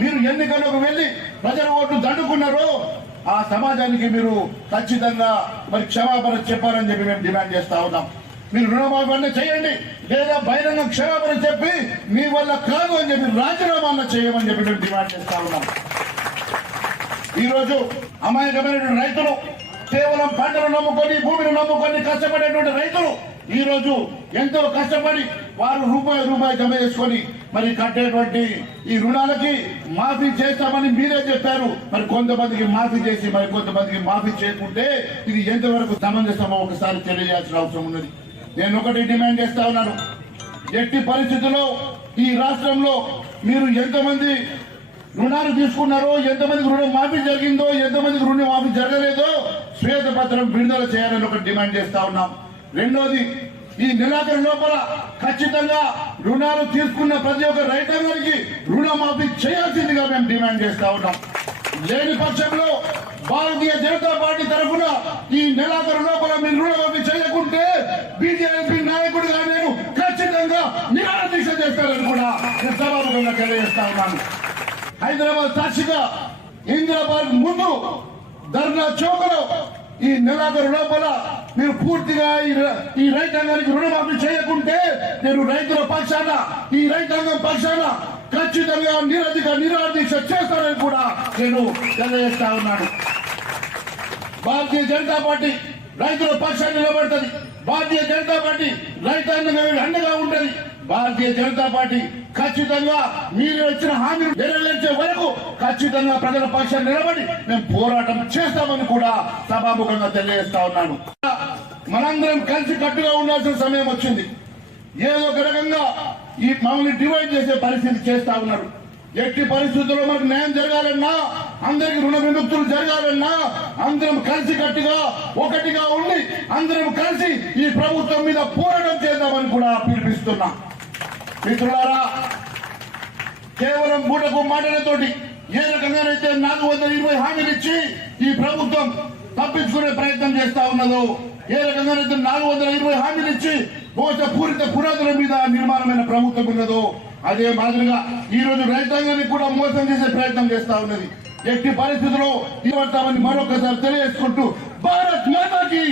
మీరు ఎన్నికలకు వెళ్లి ప్రజల ఓట్లు దండుకున్నారో ఆ సమాజానికి మీరు ఖచ్చితంగా మరి క్షమాపణ చెప్పాలని చెప్పి మేము డిమాండ్ చేస్తా ఉన్నాం. మీరు రుణమాఫీ చేయండి, లేదా బహిరంగ క్షమాపణ చెప్పి మీ వల్ల కాదు అని చెప్పి రాజీనామా చేయమని చెప్పి మేము డిమాండ్ చేస్తా ఉన్నాం. ఈ రోజు అమాయకమైనటువంటి రైతులు, కేవలం పంటలు నమ్ముకొని భూమిని నమ్ముకొని కష్టపడేటువంటి రైతులు ఈ రోజు ఎంతో కష్టపడి వారు రూపాయి జమ చేసుకొని మరి కట్టేటువంటి ఈ రుణాలకి మాఫీ చేస్తామని మీరే చెప్పారు. మరి కొంతమందికి మాఫీ చేసి మరి కొంతమందికి మాఫీ చేయకుంటే ఇది ఎంతవరకు సమంజసమో ఒకసారి తెలియజేయాల్సిన అవసరం ఉన్నది. నేను ఒకటి డిమాండ్ చేస్తా ఉన్నాను, ఎట్టి పరిస్థితుల్లో ఈ రాష్ట్రంలో మీరు ఎంతమంది రుణాలు తీసుకున్నారో, ఎంతమందికి రుణం మాఫీ జరిగిందో, ఎంతమందికి రుణం మాఫీ జరగలేదో శ్వేతపత్రం విడుదల చేయాలని ఒక డిమాండ్ చేస్తా ఉన్నాం. రెండోది, ఈ నెలాఖరు లోపల ఖచ్చితంగా రుణాలు తీసుకున్న ప్రతి ఒక్క రైతాంగానికి రుణమాఫీ చేయాల్సిందిగా మేము డిమాండ్ చేస్తా ఉన్నాం. లేని పక్షంలో భారతీయ జనతా పార్టీ తరఫున ఈ నెలాఖరు లోపల మీరు రుణమాఫీ చేయకుంటే బీజేపీ నాయకుడిగా నేను ఖచ్చితంగా నిరాహార దీక్ష చేస్తానని కూడా సభాముఖంగా తెలియజేస్తా ఉన్నాను. హైదరాబాద్ సాక్షిగా ఇందిరాబాద్ ముందు ధర్నా చౌకలో ఈ నెలాఖరు లోపల మీరు పూర్తిగా ఈ రైతాంగానికి రుణమాఫీ చేయకుంటే నేను రైతుల పక్షాన, ఈ రైతాంగం పక్షాన ఖచ్చితంగా నిరాహార దీక్ష చేస్తానని కూడా నేను తెలియజేస్తా ఉన్నాను. భారతీయ జనతా పార్టీ రైతుల పక్షాన్ని నిలబడుతుంది. భారతీయ జనతా పార్టీ రైతాంగం అండగా ఉంటది. భారతీయ జనతా పార్టీ ఖచ్చితంగా మీరు ఇచ్చిన హామీలు నెరవేర్చే వరకు ఖచ్చితంగా ప్రజల పక్షాన్ని నిలబడి మేము పోరాటం చేస్తామని కూడా సభాముఖంగా తెలియజేస్తా ఉన్నాను. మనందరం కలిసి కట్టుగా ఉండాల్సిన సమయం వచ్చింది. ఏదో ఒక రకంగా ఈ మమ్మల్ని డివైడ్ చేసే పరిస్థితి చేస్తా ఉన్నారు. ఎట్టి పరిస్థితుల్లో మనకు న్యాయం జరగాలన్నా, అందరికి రుణ విముక్తులు జరగాలన్నా అందరం కలిసి కట్టుగా ఒకటిగా ఉండి అందరం కలిసి ఈ ప్రభుత్వం మీద పోరాటం చేద్దామని కూడా పిలిపిస్తున్నా. మిత్రులారా, కేవలం మూటకు మాటలతోటి ఏ రకంగానైతే 420 హామీలు ఇచ్చి ఈ ప్రభుత్వం తప్పించుకునే ప్రయత్నం చేస్తా ఉన్నదో, ఏ రకంగానైతే 420 హామీలు ఇచ్చి మోసపూరిత పునాదుల మీద నిర్మాణమైన ప్రభుత్వం ఉన్నదో అదే మాదిరిగా ఈ రోజు రైతాంగాన్ని కూడా మోసం చేసే ప్రయత్నం చేస్తా ఉన్నది. ఎట్టి పరిస్థితుల్లో ఈ మరొకసారి తెలియజేసుకుంటూ భారత్ మాతాకి